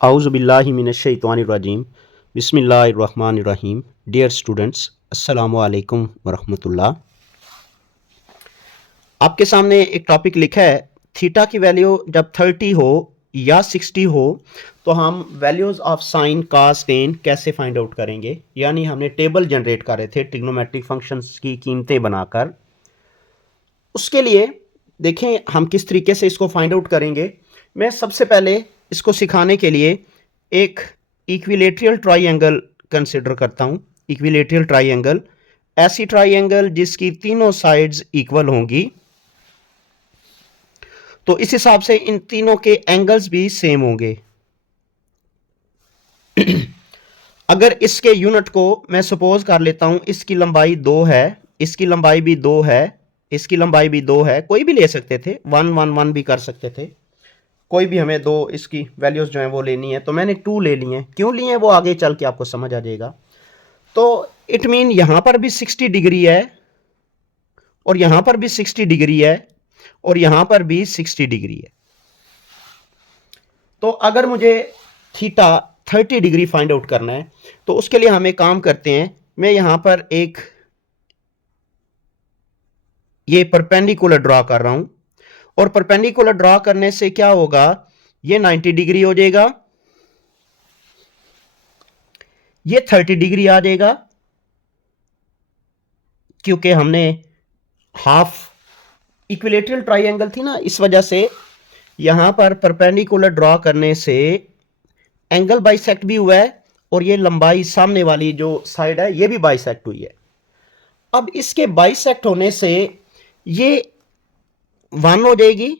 आउज़ुबिल्लाहिमिनश्शैतानिर्रजीम बिस्मिल्लाहिर्रहमानिर्रहीम। Dear students, अस्सलामु अलैकुम वरहमतुल्लाह। आपके सामने एक टॉपिक लिखा है, थीटा की वैल्यू जब 30 हो या 60 हो तो हम values of sine cos tan कैसे फाइंड आउट करेंगे। यानी हमने टेबल जनरेट कर रहे थे ट्रिग्नोमेट्रिक फंक्शंस की कीमतें बनाकर। उसके लिए देखें हम किस तरीके से इसको फाइंड आउट करेंगे। मैं सबसे पहले इसको सिखाने के लिए एक इक्विलेटरल ट्राइंगल कंसिडर करता हूं। इक्विलेटरल ट्राइंगल ऐसी ट्राइंगल जिसकी तीनों साइड्स इक्वल होंगी, तो इस हिसाब से इन तीनों के एंगल्स भी सेम होंगे। अगर इसके यूनिट को मैं सपोज कर लेता हूं, इसकी लंबाई 2 है, इसकी लंबाई भी 2 है, इसकी लंबाई भी 2 है, कोई भी ले सकते थे, 1 1 1 भी कर सकते थे, कोई भी हमें दो इसकी वैल्यूज जो है वो लेनी है, तो मैंने 2 ले ली हैं। क्यों लिए हैं वो आगे चल के आपको समझ आ जाएगा। तो इट मीन यहां पर भी 60 डिग्री है और यहां पर भी 60 डिग्री है और यहां पर भी 60 डिग्री है। तो अगर मुझे थीटा 30 डिग्री फाइंड आउट करना है तो उसके लिए हम एक काम करते हैं। मैं यहां पर एक ये परपेंडिकुलर ड्रॉ कर रहा हूं और परपेंडिकुलर ड्रॉ करने से क्या होगा, ये 90 डिग्री हो जाएगा, ये 30 डिग्री आ जाएगा, क्योंकि हमने हाफ इक्विलेटरल ट्राइंगल थी ना, इस वजह से यहां पर परपेंडिकुलर ड्रॉ करने से एंगल बाइसेक्ट भी हुआ है और ये लंबाई सामने वाली जो साइड है ये भी बाइसेक्ट हुई है। अब इसके बाइसेक्ट होने से ये 1 हो जाएगी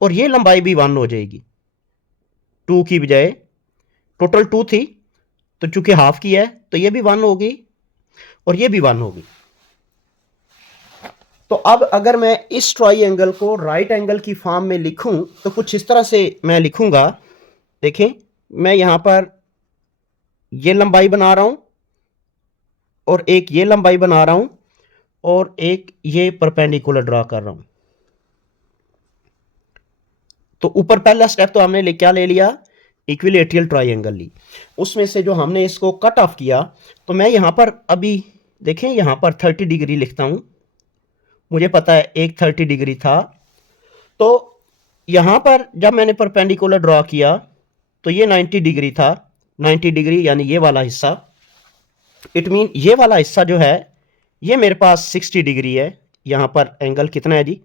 और ये लंबाई भी 1 हो जाएगी। 2 की बजाय टोटल 2 थी, तो चूंकि हाफ की है तो ये भी 1 होगी और ये भी 1 होगी। तो अब अगर मैं इस ट्राइंगल को राइट एंगल की फॉर्म में लिखूं तो कुछ इस तरह से मैं लिखूंगा। देखें, मैं यहां पर ये लंबाई बना रहा हूं और एक ये लंबाई बना रहा हूं और एक ये परपेंडिकुलर ड्रॉ कर रहा हूं। तो ऊपर पहला स्टेप तो हमने क्या ले लिया, इक्विलेटरल ट्राइंगल ली। उसमें से जो हमने इसको कट ऑफ किया, तो मैं यहां पर अभी देखें यहां पर 30 डिग्री लिखता हूं। मुझे पता है एक 30 डिग्री था, तो यहां पर जब मैंने परपेंडिकुलर ड्रॉ किया तो ये 90 डिग्री था। 90 डिग्री यानी ये वाला हिस्सा, इट मीन ये वाला हिस्सा जो है ये मेरे पास 60 डिग्री है। यहां पर एंगल कितना है जी,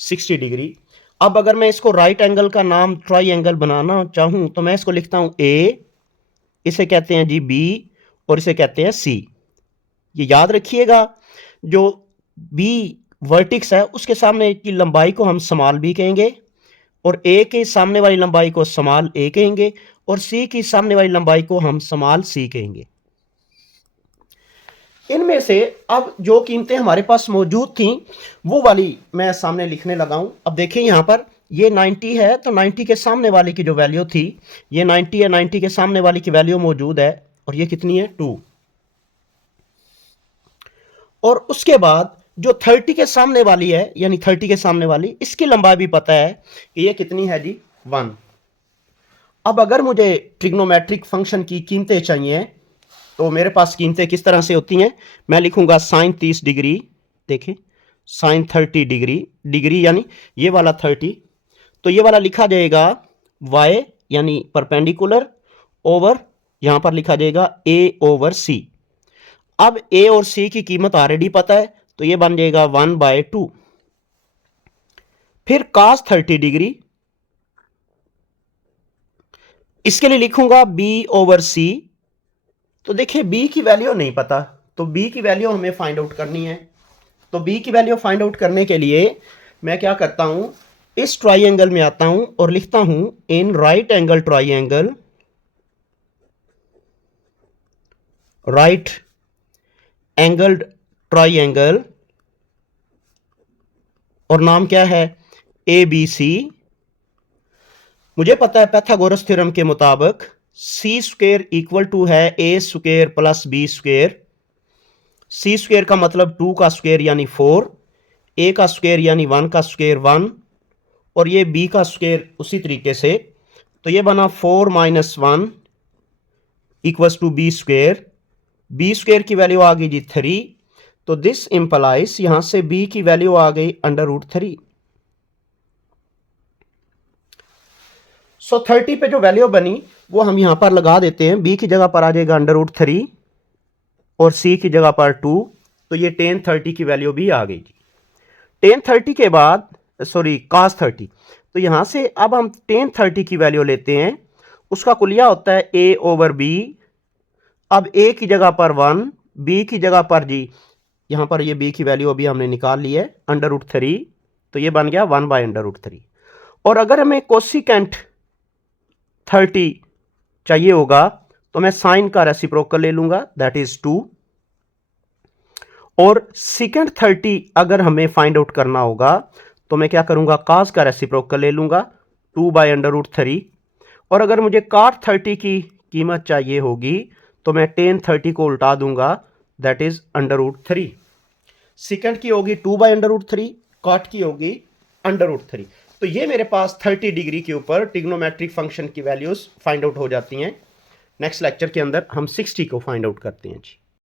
60 डिग्री। अब अगर मैं इसको राइट एंगल का नाम ट्राइंगल बनाना चाहूं तो मैं इसको लिखता हूं ए, इसे कहते हैं जी बी और इसे कहते हैं सी। ये याद रखिएगा, जो बी वर्टिक्स है उसके सामने की लंबाई को हम स्मॉल बी कहेंगे और ए के सामने वाली लंबाई को स्मॉल ए कहेंगे और सी की सामने वाली लंबाई को हम स्मॉल सी कहेंगे। इनमें से अब जो कीमतें हमारे पास मौजूद थी वो वाली मैं सामने लिखने लगा हूं। अब देखिए यहां पर ये 90 है, तो 90 के सामने वाली की जो वैल्यू थी ये 90 है, 90 के सामने वाली की वैल्यू मौजूद है और ये कितनी है 2। और उसके बाद जो 30 के सामने वाली है, यानी 30 के सामने वाली, इसकी लंबाई भी पता है कि ये कितनी है जी 1। अब अगर मुझे ट्रिग्नोमेट्रिक फंक्शन की कीमतें चाहिए तो मेरे पास कीमतें किस तरह से होती हैं। मैं लिखूंगा साइन 30 डिग्री, देखें साइन 30 डिग्री, डिग्री यानी ये वाला 30, तो ये वाला लिखा जाएगा y यानी परपेंडिकुलर ओवर, यहां पर लिखा जाएगा a ओवर c। अब a और c की कीमत ऑलरेडी पता है तो ये बन जाएगा 1/2। फिर cos 30 डिग्री, इसके लिए लिखूंगा b ओवर c। तो देखिए b की वैल्यू नहीं पता, तो b की वैल्यू हमें फाइंड आउट करनी है। तो b की वैल्यू फाइंड आउट करने के लिए मैं क्या करता हूं, इस ट्राइंगल में आता हूं और लिखता हूं in right angle triangle, right angled triangle, और नाम क्या है ए बी सी। मुझे पता है पैथागोरस थ्योरम के मुताबिक सी स्क्वायर इक्वल टू है ए स्क्वायर प्लस बी स्क्वायर। सी स्क्वायर का मतलब 2 का स्क्वायर यानी 4, ए का स्क्वायर यानी 1 का स्क्वायर 1 और ये बी का स्क्वायर उसी तरीके से। तो ये बना 4 minus 1 equals to B square की वैल्यू आ गई जी 3। तो दिस इंप्लाइज यहां से b की वैल्यू आ गई √3। सो 30 पे जो वैल्यू बनी वो हम यहां पर लगा देते हैं। b की जगह पर आ जाएगा √3 और c की जगह पर 2। तो ये tan 30 की वैल्यू भी आ गई जी। tan 30 के बाद सॉरी cos 30, तो यहां से अब हम tan 30 की वैल्यू लेते हैं। उसका कुलिया होता है a/b। अब a की जगह पर 1, b की जगह पर जी यहां पर ये b की वैल्यू अभी हमने निकाल ली है √3। तो ये बन गया 1/√3। और अगर हमें कोसिकेंट 30 चाहिए होगा तो मैं साइन का रेसिप्रोकल ले लूंगा, दैट इज 2। और सेकेंड 30 अगर हमें फाइंड आउट करना होगा तो मैं क्या करूंगा, cos का रेसिप्रोकल ले लूंगा 2/√3। और अगर मुझे cot 30 की कीमत चाहिए होगी तो मैं tan 30 को उल्टा दूंगा, दैट इज √3। सेकेंड की होगी 2/√3, cot की होगी √3। तो ये मेरे पास 30 डिग्री के ऊपर ट्रिग्नोमेट्रिक फंक्शन की वैल्यूज फाइंड आउट हो जाती हैं। नेक्स्ट लेक्चर के अंदर हम 60 को फाइंड आउट करते हैं जी।